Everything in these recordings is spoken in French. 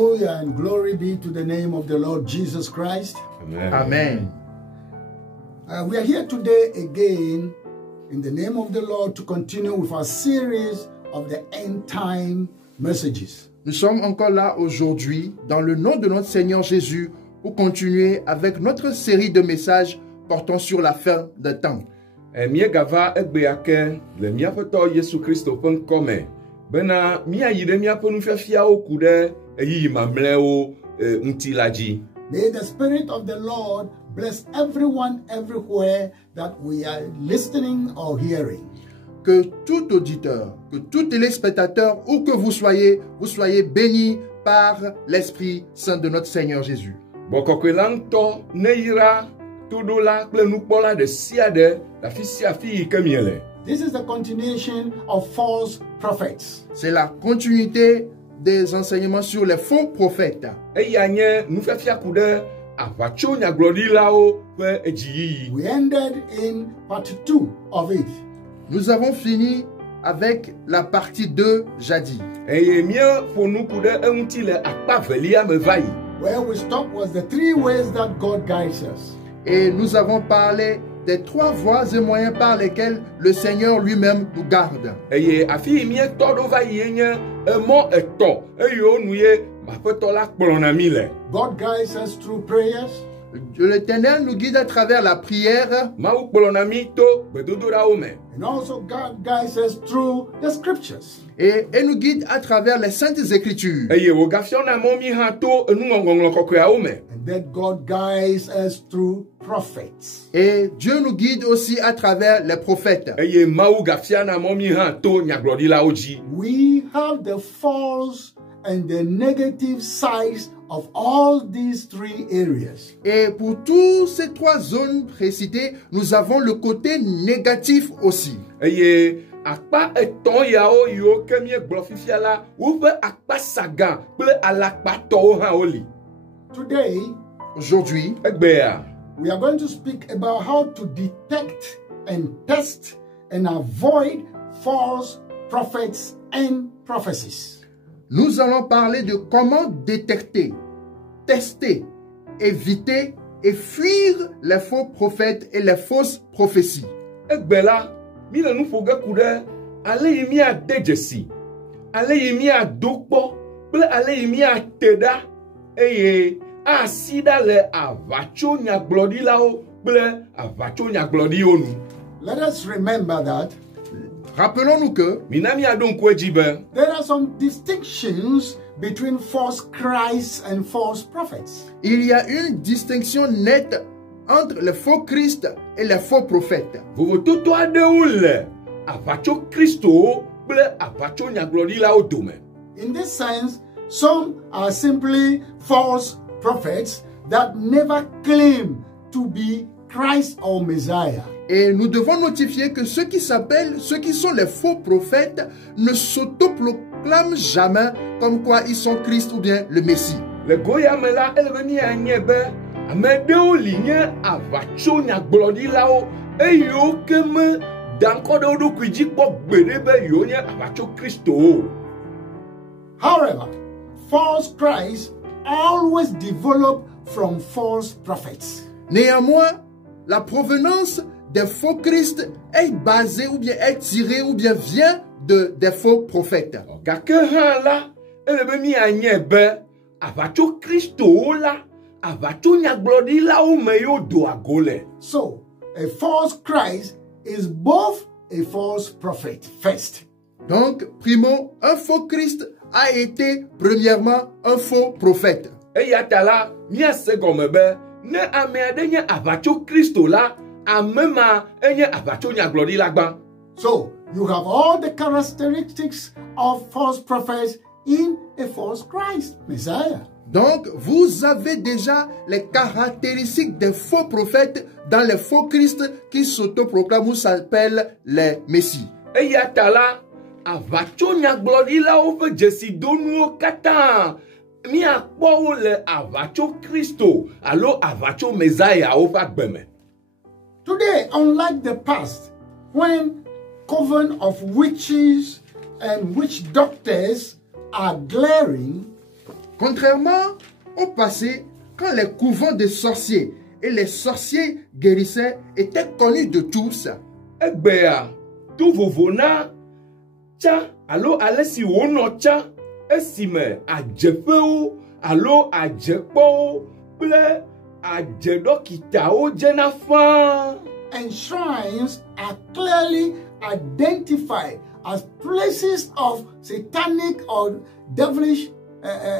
Hallelujah, and glory be to the name of the Lord Jesus Christ. Amen. Amen. We are here today again in the name of the Lord to continue with our series of the end time messages. Nous sommes encore là aujourd'hui dans le nom de notre Seigneur Jésus pour continuer avec notre série de messages portant sur la fin des temps. Miegava egbeake le miaƒetɔ Yesu Kristo ƒe ŋkɔme bena miayi ɖe miaƒe nufiafiawo ku ɖe eyiyi mamlɛwo ŋuti la dzi. May the Spirit of the Lord bless everyone everywhere that we are listening or hearing. Que tout auditeur, que tout téléspectateur, où que vous soyez bénis par l'Esprit Saint de notre Seigneur Jésus. Bɔkɔkɔe la ŋutɔ neyra toɖola kple nukpɔla ɖe sia ɖe le afi sia afi yi ke miele. This is the continuation of false prophets. C'est la continuité des enseignements sur les faux prophètes. Eya nye nufiafia ku ɖe aʋatsonyagblɔɖilawo ƒe edziyiyi. We ended in part 2 of it. Nous avons fini avec la partie 2 jadis. Eye mieƒo nu ku ɖe eŋuti le akpa velia me va yi. Where we stopped was the 3 ways that God guides us. Et nous avons parlé des 3 voies et moyens par lesquels le Seigneur lui-même nous garde. Eye afi yi mietɔ ɖo va yi nye emɔ etɔ̃ eyiwo nu ye Aƒetɔ la kplɔna mi le. God guides us through prayers. L'Éternel nous guide à travers la prière. Mawu kplɔna mi to gbedodoɖawo me. And also God guides us through the scriptures. Et nous guide à travers les Saintes Écritures. Eye wogafiɔna mɔ mi hã to enuŋɔŋlɔ kɔkɔeawo me. And that God guides us through prophets. Et Dieu nous guide aussi à travers les prophètes. Eye Mawu gafiana mɔ mi hã to nyagblɔɖilawo dzi. We have the false and the negative sides of all these 3 areas. Et pour toutes ces 3 zones précitées, nous avons le côté négatif aussi. Eye akpa etɔ̃ yawo yiwo ke miegblɔ fifia la, woƒe akpa saga kple alakpatɔwo hã woli. Today, aujourd'hui, egbea, we are going to speak about how to detect and test and avoid false prophets and prophecies. Nous allons parler de comment détecter, tester, éviter et fuir les faux prophètes et les fausses prophéties. Egbe la, mi le nu ƒo ge ku ɖe ale yi miade dzesi, ale yi miado kpɔ, kple ale yi miate ɖa, eye asi ɖa le aʋatsonyagblɔɖilawo kple aʋatsonyagblɔɖiwo nu. Let us remember that Rappelons-nous que mina miaɖo ŋku edzi be there are some distinctions between false Christs and false prophets. il y a une distinction nette entre les faux Christ et les faux prophètes. vovototo aɖewo le aʋatsokristowo kple aʋatsonyagblɔɖilawo dome. In this sense, some are simply false prophets that never claim to be Christ or Messiah. Et nous devons notifier que ceux qui sont les faux prophètes ne s'autoproclament jamais comme quoi ils sont Christ ou bien le Messie. Le goya me la ele be mianye be ame ɖewo li nye aʋatsonyagblɔɖilawo eyiwo ke me da ŋkɔ ɖe wo ɖokui dzi kpɔ gbeɖe be yewo nye aʋatsokristowo. However, false Christs always develop from false prophets. Néanmoins, la provenance des faux Christ est basée ou bien est tirée ou bien vient des faux prophètes. Gake hã la ele be mianye be aʋatsokristowo la aʋatsonyagblɔɖilawo me yewo do ago le. So, a false Christ is both a false prophet first. Donc, primo, un faux Christ a été premièrement un faux prophète. Eya ta la miase gɔme be ne ame aɖe nye aʋatsokristo la, ame ma enye aʋatsonyagblɔɖila gbã. So, you have all the characteristics of false prophets in a false Christ, Messiah. Donc, vous avez déjà les caractéristiques des faux prophètes dans les faux Christ qui s'autoproclament ou s'appellent les Messies. Eya ta la aʋatsonyagblɔɖilawo ƒe dzesidonuwo katã miakpɔ wo le aʋatsokristo alo aʋatsomesayawo ƒe agbeme. Today, unlike the past, when coven of witches and witch doctors are glaring, Contrairement au passé, quand les couvents des sorciers et les sorciers guérissaient étaient connus de tous, Egbea, tu vovona, tcha, alo alesi wono tcha, esime adjefeu, alo adjekpo, ble adjedokitao jenafa. And shrines are clearly identified as places of satanic or devilish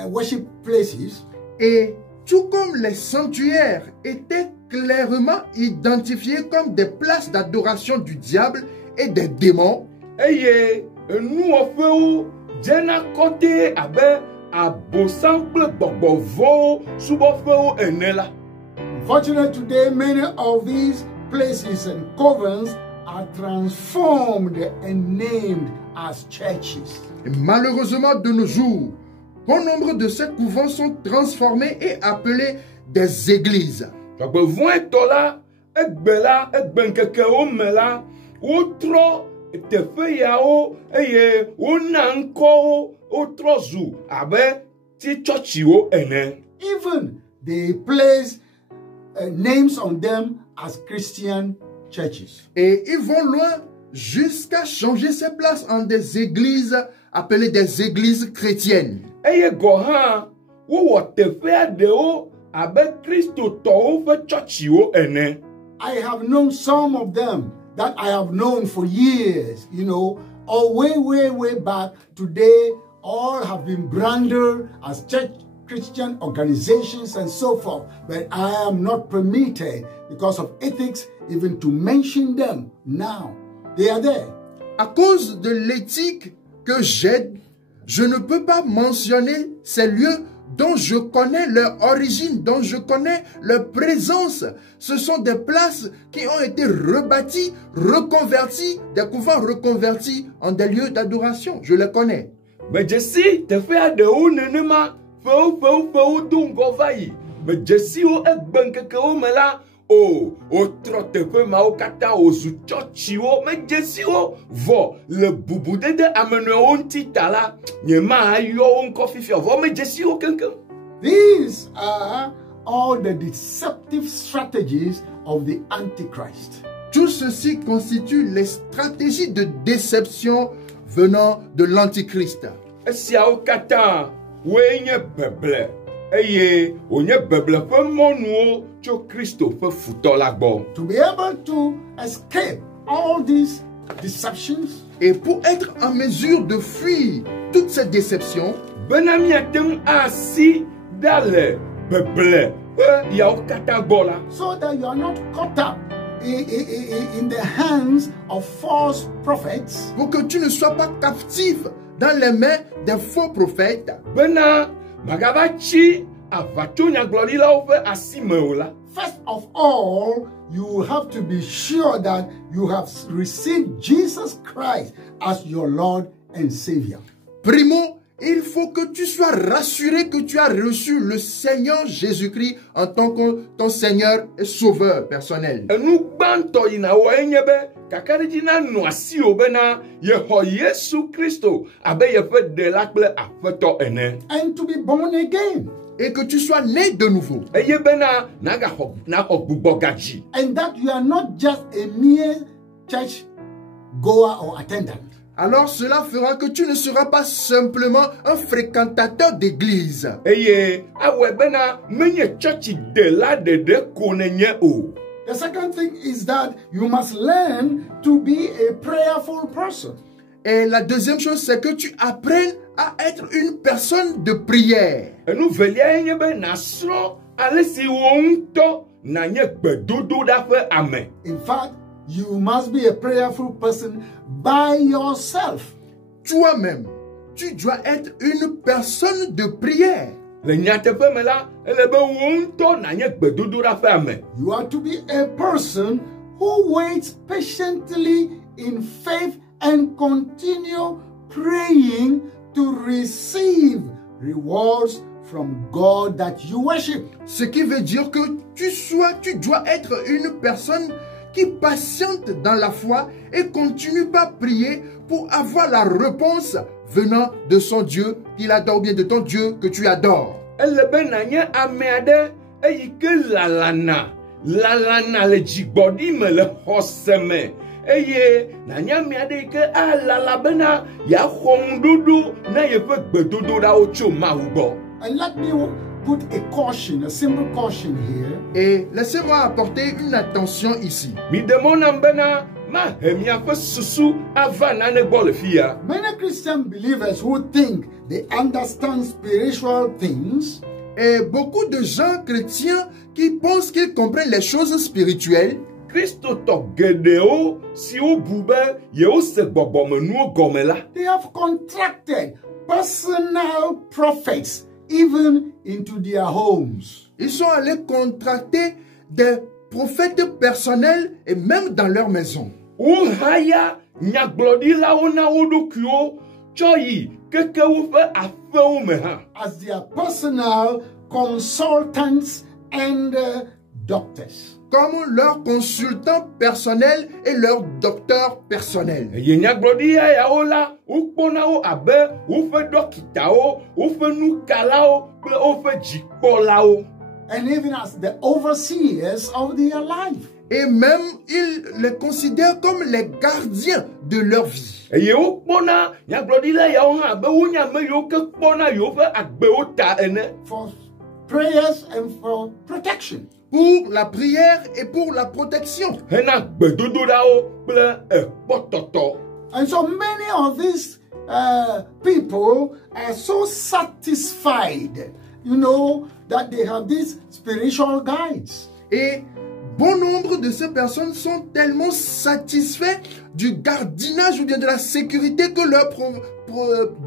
worship places. Et tout comme les sanctuaires étaient clairement identifiés comme des places d'adoration du diable et des démons, Eye, nous ofeu, jena kote abe, abosample bobovo, subofeu enela. Unfortunately, today, many of these places and covens are transformed and named as churches. et malheureusement de nos jours, bon nombre de ces couvents sont transformés et appelés des églises. Tɔgbe vɔ̃etɔ la, egbe la, egbenkeke me la, wotrɔ teƒe yawo eye wona ŋkɔwo, wotrɔ zu abe ti tsɔtsiwo ene. Even they place names on them as Christian churches. Et ils vont loin jusqu'à changer ces places en des églises appelées des églises chrétiennes. Eye gɔ hã, wowɔ teƒea ɖewo abe kristotɔwo ƒe tsɔtsiwo ene. I have known some of them that I have known for years, you know, or way back. Today, all have been branded as church Christian organizations and so forth. But I am not permitted, because of ethics, even to mention them now. They are there. À cause de l'éthique que j'ai, je ne peux pas mentionner ces lieux dont je connais leur origine, dont je connais leur présence. Ce sont des places qui ont été rebâties, reconverties, des couvents reconvertis en des lieux d'adoration. Je les connais. Me dzesi teƒea ɖewo nenema fewu do ŋgɔ va yi. Me dzesiwo egbe ŋkekewo me la, o wotrɔ teƒe mawo katã wozu tsɔtsiwo. Me dzesiwo vɔ le bubudede amenɔewo ŋuti ta la, nye mayɔ wo ŋkɔ fifia vɔ me dzesiwo keŋkeŋ. These are all the deceptive strategies of the Antichrist. Tout ceci constitue les stratégies de déception venant de l'Antichrist. Esiawo katã woe nye beble eye wonye beble ƒe mɔnuwo tso Kristo ƒe futɔ la gbɔ. To be able to escape all these deceptions, Et pour être en mesure de fuir toutes ces déceptions, bena miate ŋu asi ɖa le beble ƒe yawo katã gbɔ la, so that you are not caught up in the hands of false prophets, pour que tu ne sois pas captif dans les mains des faux prophètes, bena magava tsi avatsonyagblɔɖilawo ƒe asi me o la. first of all, you have to be sure that you have received Jesus Christ as your Lord and Savior. primo, il faut que tu sois rassuré que tu as reçu le Seigneur Jésus-Christ en tant que ton Seigneur et Sauveur personnel. Enu gbãtɔ yina wɔ enye be kakaɖedzi na nɔ asiwò bena yexɔ Yesu Kristo abe yeƒe ɖela kple aƒetɔ ene. And to be born again. Et que tu sois né de nouveau. Eye bena naxɔ gbugbɔ gadzi. And that you are not just a mere church goer or attendant. Alors cela fera que tu ne seras pas simplement un fréquentateur d'église. Eye awɔe bena menye tsɔtsi ɖela ɖeɖe ko nenye o. The second thing is that you must learn to be a prayerful person. Et la deuxième chose, c'est que tu apprennes à être une personne de prière. Enu velia enye be nasrɔ̃ ale si wò ŋutɔ nanye gbedodoɖa ƒe ame. In fact, you must be a prayerful person by yourself. Toi-même, tu dois être une personne de prière. Le nyateƒe me la, ele be wò ŋutɔ nanye gbedodoɖa ƒe ame. You are to be a person who waits patiently in faith and continue praying to receive rewards from God that you worship. Ce qui veut dire que tu dois être une personne qui patiente dans la foi et continue pas prier pour avoir la réponse venant de son Dieu qu'il adore, ou bien de ton Dieu que tu adores. Ele be nanye ame ade eyi ke lalana le dzigbɔɖi me le xɔse me eye nanye ame ade ke alala bena yaxɔ ŋuɖoɖo na yeƒe gbedodoɖawo tso Mawu gbɔ. And let me put a caution, a simple caution here. Et laissez-moi apporter une attention ici. Mi de mɔ nam bena mahe miaƒe susu ava nane gbɔ le fia. Many Christian believers who think they understand spiritual things Et beaucoup de gens chrétiens qui pensent qu'ils comprennent les choses spirituelles, Kristotɔ geɖewo siwo bu be yewo se gbɔgbɔmenuwo gɔme la, they have contracted personal prophets even into their homes. ils sont allés contracter des prophètes personnels et même dans leur maison. wohaya nyagblɔɖilawo na wo ɖokuiwo tsɔ yi keke woƒe aƒewo me hã. As their personal consultants and doctors. Comme leurs consultants personnels et leurs docteurs personnels. Eye nyagblɔɖila yawo la, wokpɔna wo abe woƒe ɖɔkitawo, woƒe nukalawo kple woƒe dzikpɔlawo. And even as the overseers of their life. Et même ils les considèrent comme les gardiens de leur vie. Eye wokpɔna nyagblɔɖila yawo hã abe wonye ame yiwo ke kpɔna yewoƒe agbewo ta ene. For prayers and for protection. Pour la prière et pour la protection. Hena gbedodoɖawo kple ekpɔtɔtɔ. And so many of these people are so satisfied, you know, that they have these spiritual guides. Et bon nombre de ces personnes sont tellement satisfaits du gardiennage ou bien de la sécurité que leur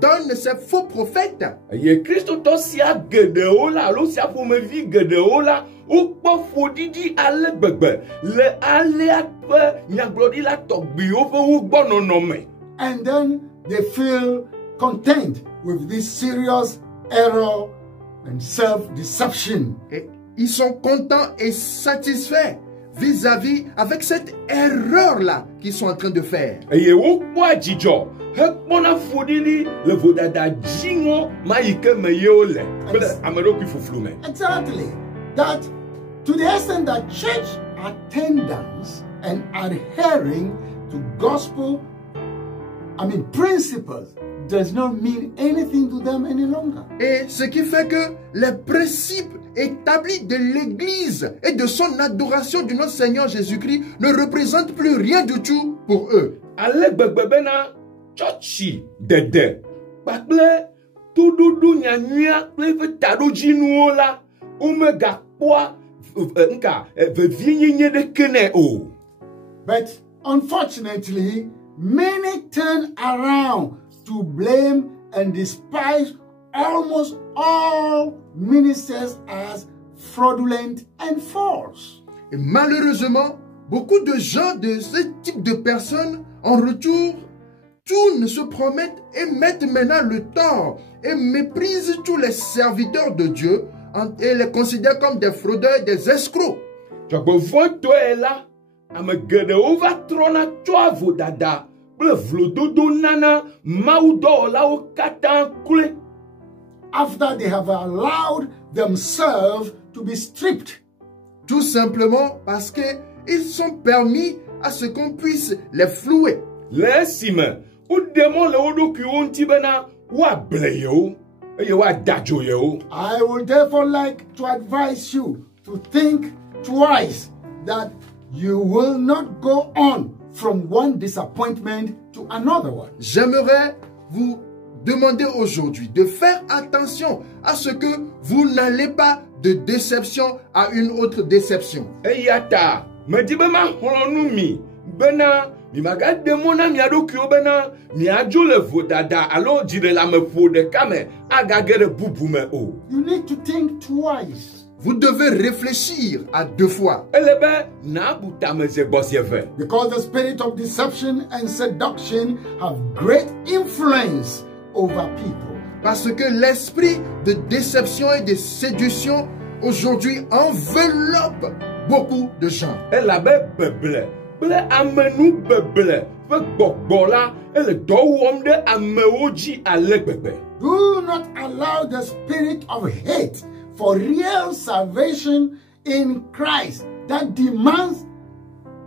donnent ces faux prophètes. Eye kristotɔ sia geɖewo la alo sia ƒomevi geɖewo la wokpɔ ƒoɖiɖi ale gbegbe le alea ƒe nyagblɔɖila tɔgbiwo ƒe wogbɔnɔnɔ me. And then they feel content with this serious error and self-deception. Et ils sont contents et satisfaits vis-à-vis avec cette erreur-là qu'ils sont en train de faire. Eye wokpɔa dzidzɔ hekpɔna ƒoɖiɖi le vodada dziŋɔ ma yi ke me yewo le kple ameɖokui fuflu me. Exactly. That to the extent that church attendance and adhering to gospel, principles does not mean anything to them any longer. Et ce qui fait que les principes établis de l'Église et de son adoration du notre Seigneur Jésus-Christ ne représentent plus rien du tout pour eux. Ale gbegbe bena tsɔtsi dede kpakple toɖoɖo nyanyuia kple eƒe taɖodzinuwo la womegakpɔa vevienyenye ɖeke nɛ o. But unfortunately, many turn around to blame and despise almost all ministers as fraudulent and false. Et malheureusement, beaucoup de gens de ce type de personnes, en retour, tournent, se promettent et mettent maintenant le tort et méprisent tous les serviteurs de Dieu et les considèrent comme des fraudeurs, des escrocs. Dzɔgbevɔtɔe la, ame geɖewo va trɔna tsɔa vodada kple vlododo nana mawudɔwɔlawo katã kloe. After they have allowed themselves to be stripped. Tout simplement parce qu'ils sont permis à ce qu'on puisse les flouer. Le esime, wode mɔ le wo ɖokuiwo ŋuti bena woable yewo eye woadadzo yewo. I would therefore like to advise you to think twice that you will not go on from one disappointment to another one. J'aimerais vous demander aujourd'hui de faire attention à ce que vous n'allez pas de déception à une autre déception. Eya ta, medi be maxlɔ̃ nu mi bena mi magade mɔ na mia ɖokuiwo bena miadzo le vodada alo dziɖeleameƒo ɖeka me agage ɖe bubu me o. You need to think twice. Vous devez réfléchir à deux fois. Ele be nabu tameze gbɔsie ve. Because the spirit of deception and seduction have great influence over people. Parce que l'esprit de déception et de séduction aujourd'hui enveloppe beaucoup de gens. Elabe beble kple amenubeble ƒe gbɔgbɔ la ele dɔ wɔm ɖe amewo dzi ale gbegbe. Do not allow the spirit of hate for real salvation in Christ that demands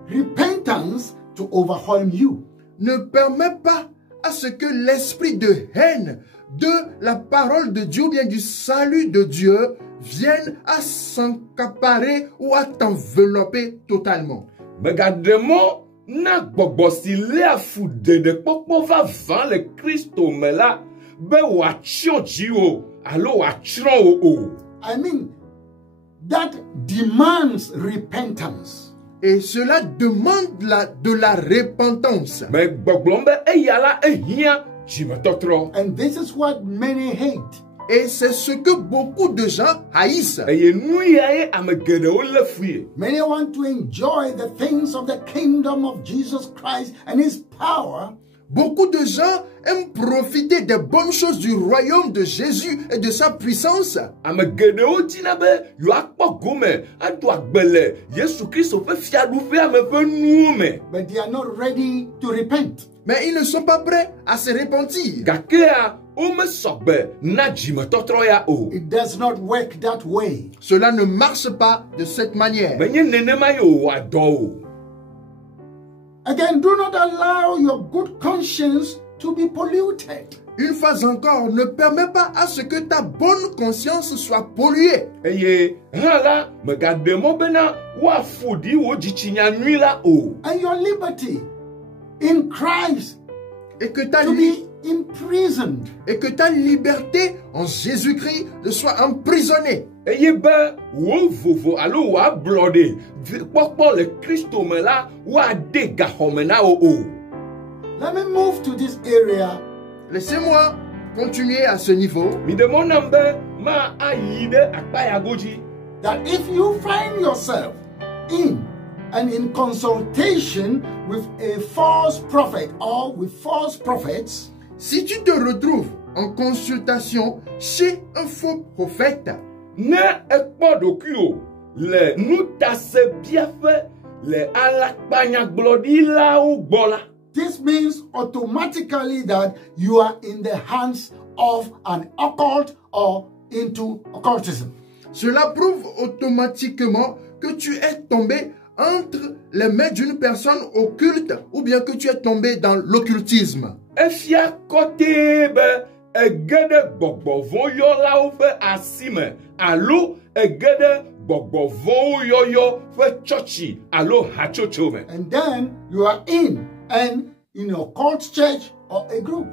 repentance to overwhelm you. Ne permets pas à ce que l'esprit de haine de la parole de Dieu ou bien du salut de Dieu vienne à s'encaparer ou à t'envelopper totalement. Megaɖemɔ na gbɔgbɔ si léa fu ɖeɖekpɔkpɔ vavã le Kristo me la be wòatsyɔ dziwò alo wòatsrɔ̃ wò o. I mean, that demands repentance. Et cela demande de la repentance. Me gbɔgblɔm be eya la ehiã dzimetɔtrɔ. And this is what many hate. Et c'est ce que beaucoup de gens haïssent. Eye nu yae ame geɖewo le fui. Many want to enjoy the things of the kingdom of Jesus Christ and his power. Beaucoup de gens aiment profiter des bonnes choses du royaume de Jésus et de sa puissance. Ame geɖewo dina be yewoakpɔ gome ado agbe le Yesu Kristo ƒe fiaɖuƒe ame ƒe nuwo me. But they are not ready to repent. Mais ils ne sont pas prêts à se repentir. Gakea wome sɔgbe na dzimetɔtrɔ ya o. It does not work that way. Cela ne marche pas de cette manière. Menye nenema ye wòadɔ o. Again, do not allow your good conscience to be polluted. Une fois encore, ne permets pas à ce que ta bonne conscience soit polluée. Eye hã la megaɖe mɔ bena woaƒo ɖi wò dzitsinya nyui la o. And your liberty in Christ Et que ta liberté en Jésus-Christ ne soit emprisonnée. Eye be wò vovo alo wò ablɔɖe kpɔkpɔ le Kristo me la woade gaxɔme na wò o. Let me move to this area. Laissez-moi continuer à ce niveau. Mi ɖe mɔ nam be ma ayi ɖe akpa ya godzi. That if you find yourself in consultation with a false prophet or with false prophets, si tu te retrouves en consultation chez un faux prophète, ne ekpɔ ɖokuiwò le nutase biaƒe le alakpanyagblɔɖilawo gbɔ la. this means automatically that you are in the hands of an occult or into occultism. Cela prouve automatiquement que tu es tombé entre les mains d'une personne occulte ou bien que tu es tombé dans l'occultisme. Efia kɔtee be ege ɖe gbɔgbɔ vɔ̃yɔlawo ƒe asi me alo ege ɖe gbɔgbɔ vɔ̃wo yɔyɔ ƒe tsɔtsi alo hatsotso me. And then you are in an occult church or a group.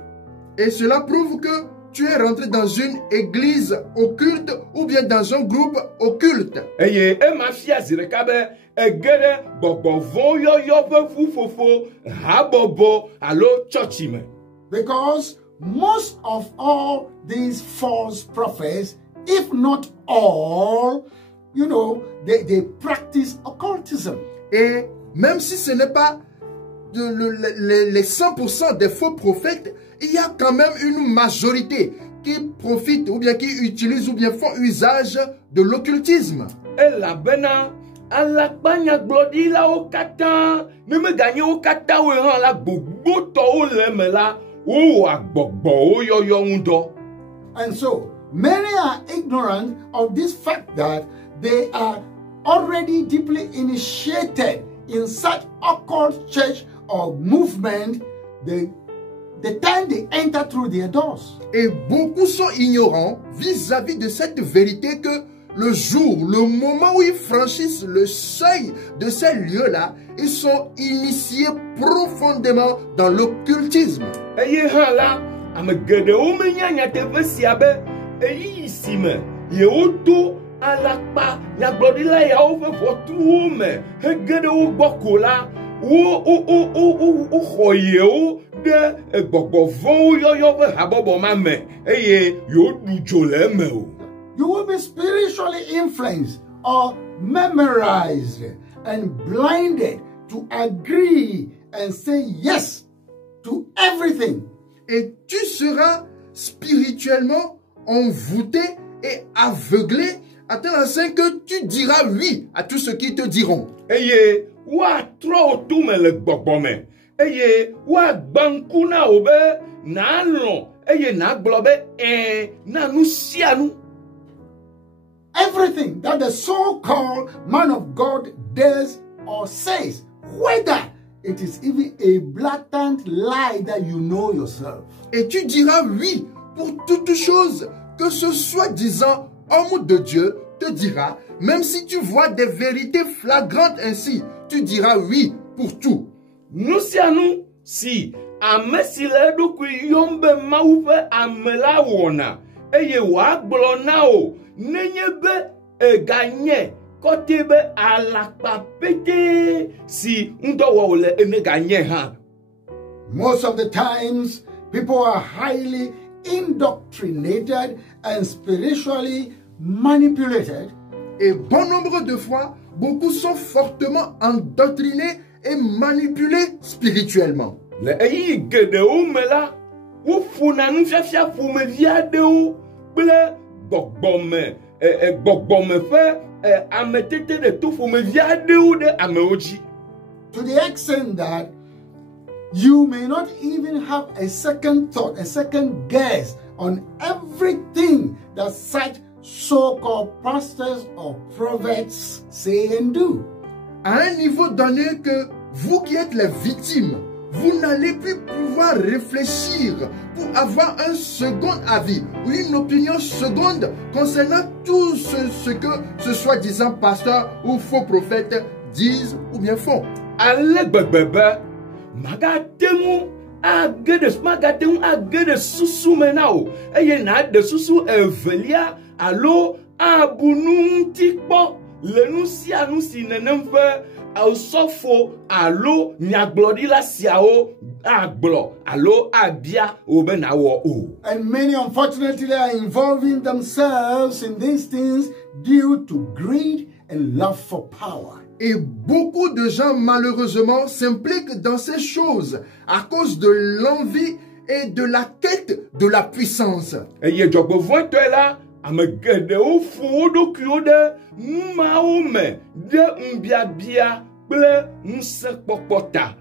Et cela prouve que tu es rentré dans une église occulte ou bien dans un groupe occulte. Eye ema fia zi ɖeka be ege ɖe gbɔgbɔ vɔ̃yɔyɔ ƒe ƒuƒoƒo habɔbɔ alo tsɔtsi me. Because most of all these false prophets, if not all, they practice occultism. Et même si ce n'est pas les 100% des faux prophètes, il y a quand même une majorité qui profitent ou bien qui utilisent ou bien font usage de l'occultisme. Elabena alakpanyagblɔɖilawo katã ne meganye wo katã wo hã la gbogbotɔwo le eme la wowɔ agbɔgbɔwo yɔyɔ ŋu dɔ. And so many are ignorant of this fact that they are already deeply initiated in such occult church or movement the time they enter through their doors. Et beaucoup sont ignorants vis-à-vis de cette vérité que le jour, le moment où ils franchissent le seuil de ces lieux-là, ils sont initiés profondément dans l'occultisme. Eye hã la ame geɖewo menya nyateƒe sia be eyi si me yewodo alakpa nyagblɔɖila yawo ƒe ʋɔtruwo me hege ɖe wo gbɔ ko la woxɔ yewo ɖe gbɔgbɔ vɔ̃wo yɔyɔ ƒe habɔbɔ ma me eye yewoɖu dzo le eme o. You will be spiritually influenced or memorized and blinded to agree and say yes to everything. Et tu seras spirituellement envoûté et aveuglé à tel enseigne que tu diras oui à tout ce qu'ils te diront. Eye wa trɔ to me le gbɔgbɔ me eye wa gbanku na wo be na lɔ eye na gblɔ be na nu sia nu. Everything that the so-called man of God does or says, whether it is even a blatant lie that you know yourself. Et tu diras oui pour toute chose que ce soi-disant homme de Dieu te dira, même si tu vois des vérités flagrantes ainsi, tu diras oui pour tout. Nu sia nu si ame si le eɖokui yɔm be Mawu ƒe ame la wɔna eye wòagblɔ na wo nenye be ganye kɔte be alakpa pete si ŋdɔ wɔ le ene ganye hã. Most of the times, people are highly indoctrinated and spiritually manipulated. Et bon nombre de fois, beaucoup sont fortement endoctrinés et manipulés spirituellement. Le eyi geɖewo me la, wofuna nufiafia ƒomevi aɖewo kple gbɔgbɔme ƒe ametete ɖe to ƒomevi aɖewo ɖe amewo dzi. To the extent that you may not even have a second thought, a second guess on everything that such so-called pastors or prophets say and do. À un niveau donné que vous qui êtes les victimes, vous n'allez plus pouvoir réfléchir pour avoir un second avis ou une opinion seconde concernant tout ce que ce soi-disant pasteur ou faux prophète disent ou bien font. Ale gbegbe be magateŋu age ɖe susu me na wo eye na ɖe susu evelia alo abu nu ŋuti kpɔ le nu sia nu si nenem ƒe osɔfo alo nyagblɔɖila siawo agblɔ alo abia wo be na wɔ o. And many unfortunately are involving themselves in these things due to greed and love for power. Et beaucoup de gens malheureusement s'impliquent dans ces choses à cause de l'envie et de la quête de la puissance. Eye dzɔgbevɔ̃tɔe la ame geɖewo fu wo ɖokuiwo ɖe numawo me ɖe ŋbiabia kple ŋusẽkpɔkpɔ ta.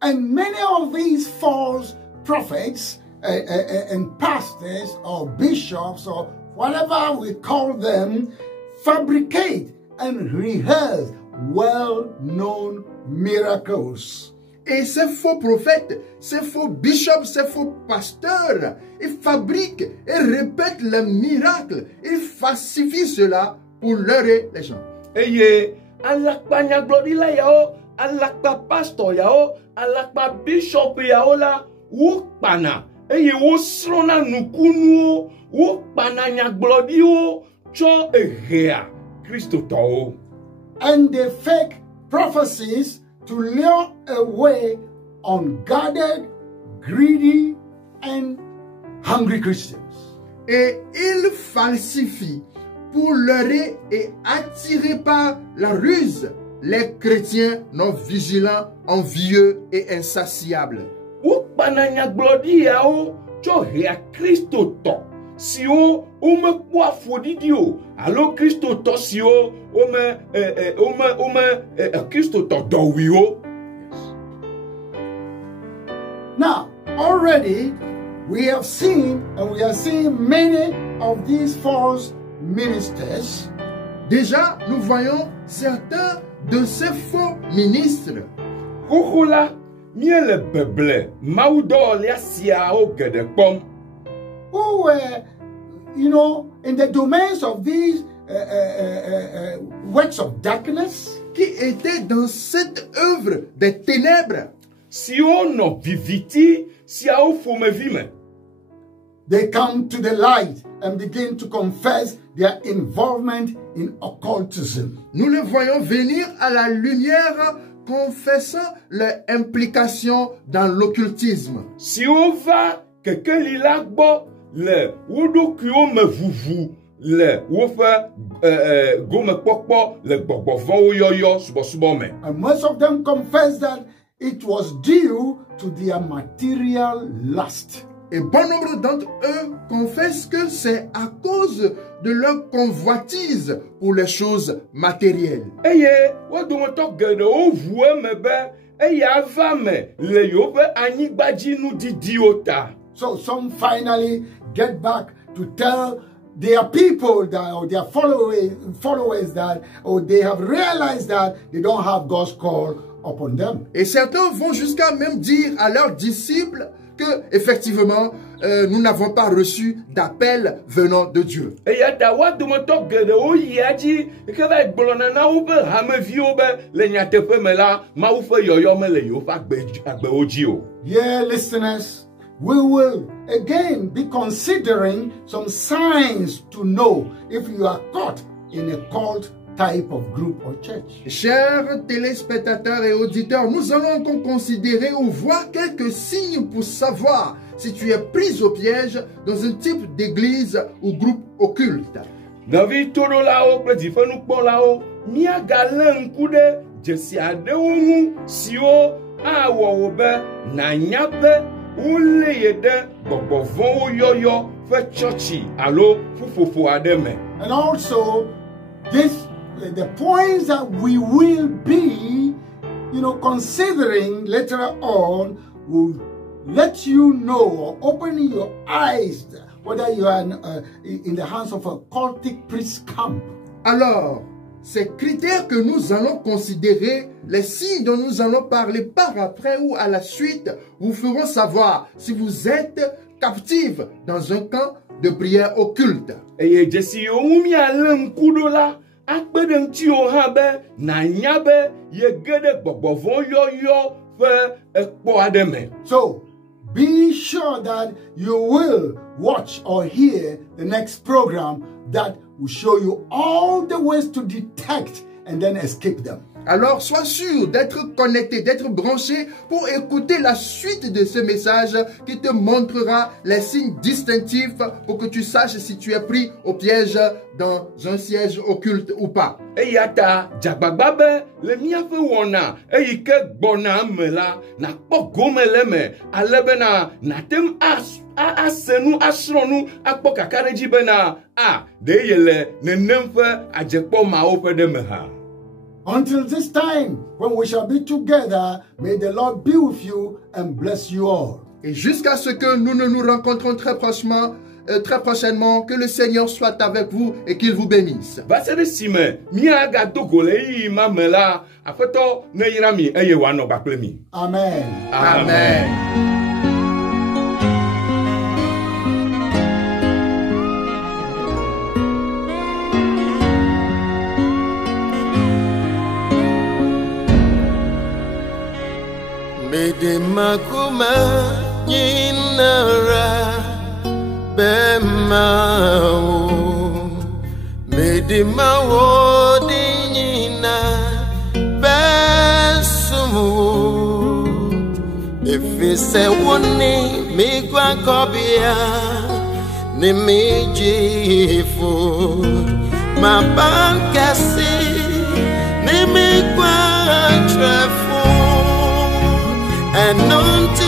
And many of these false prophets and pastors or bishops or whatever we call them fabricate and rehearse well-known miracles. Et ces faux prophètes, ces faux bishops, ces faux pasteurs, ils fabriquent et répètent les miracles. Ils falsifient cela pour leurrer les gens. Eye alakpa nyagblɔɖila yawo, alakpa pastor yawo, alakpa bishop yawo la, wo kpana eye wo srɔ̃na nukunuwo, wo kpana nyagblɔɖiwo tsɔ ehea kristotɔwo. And they fake prophecies to lure away unguarded, greedy, and hungry Christians. Et ils falsifient pour leurrer et attirer par la ruse les chrétiens non vigilants, envieux et insatiables. Wokpana nyagblɔɖi yawo tsɔ hea kristotɔ siwo womekpɔ afɔɖiɖi o alo kristotɔ siwo wome kristotɔ dɔwuiwo. Now, already we have seen and we are seeing many of these false ministers. Déjà, nous voyons certains de ces faux ministres. Xoxo la, míele beble mawudɔwɔlia siawo geɖe kpɔm. Who were, in the domains of these works of darkness, qui étaient dans cette œuvre des ténèbres. Siwo nɔ viviti siawo ƒomevi me. They come to the light and begin to confess their involvement in occultism. Nous les voyons venir à la lumière confessant leur implication dans l'occultisme. Siwo va kekeli la gbɔ le wo ɖokuiwo me vuvu le woƒe gomekpɔkpɔ le gbɔgbɔvɔwo yɔyɔ subɔsubɔ me. And most of them confess that it was due to their material lust. Et bon nombre d'entre eux confessent que c'est à cause de leur convoitise pour les choses matérielles. Eye wo dometɔ geɖewo ʋu eme be eya va me le yewoƒe anyigbadzinu didiwo ta. So some finally get back to tell their people that, or their followers that, or they have realized that they don't have God's call upon them. Et certains vont jusqu'à même dire à leurs disciples que, effectivement, nous n'avons pas reçu d'appel venant de Dieu. Eya ta wo dometɔ geɖewo yia dzi ke va gblɔna na woƒe hameviwo be le nyateƒe me la Mawu ƒe yɔyɔ mele yewoƒe agbewo dzi o. Dear listeners, we will again be considering some signs to know if you are caught in a cult type of group or church. Chers téléspectateurs et auditeurs, nous allons encore considérer ou voir quelques signes pour savoir si tu es pris au piège dans un type d'église ou groupe occulte. Nɔvi toɖolawo kple difenukpɔlawo míagalé ŋku ɖe dzesi aɖewo ŋu siwo awɔ wò be nànya be wole ye ɖe gbɔgbɔ vɔ̃wo yɔyɔ ƒe tsɔtsi alo ƒuƒoƒo aɖe me. And also, the points that we will be, considering later on will let you know or open your eyes whether you are in the hands of a cultic priest camp. Alors, ces critères que nous allons considérer, les signes dont nous allons parler par après ou à la suite, vous feront savoir si vous êtes captif dans un camp de prière occulte. Eye dzesi yiwo ŋu míalé ŋku ɖo la akpe ɖe ŋutiwo hã be nànya be ye ge ɖe gbɔgbɔ vɔ̃ yɔyɔ ƒe ekpɔ aɖe me. So, be sure that you will watch or hear the next program that will show you all the ways to detect and then escape them. Alors, sois sûr d'être connecté, d'être branché pour écouter la suite de ce message qui te montrera les signes distinctifs pour que tu saches si tu es pris au piège dans un siège occulte ou pas. Eya ta dzagbagba be le míaƒe wɔna eyi ke gbɔna me la nakpɔ gome le me ale bena natem ase nu asrɔ̃ nu akpɔ kaka ɖe dzi bena ɖe yele nenem ƒe adzekpɔ mawo ƒe ɖe me hã. Until this time, when we shall be together, may the Lord be with you and bless you all. Et jusqu'à ce que nous ne nous rencontrons très prochainement, que le Seigneur soit avec vous et qu'il vous bénisse. Va se ɖe si me míagado go le ɣeyiɣi ma me la Aƒetɔ neyra mi eye wòanɔ kpakple mi. Amen. Amen. Medimakuma nyinara bemao medimawo dinyina besumu efise woni migwa kobia ni mijifu mabankasi ni migwa trefu and until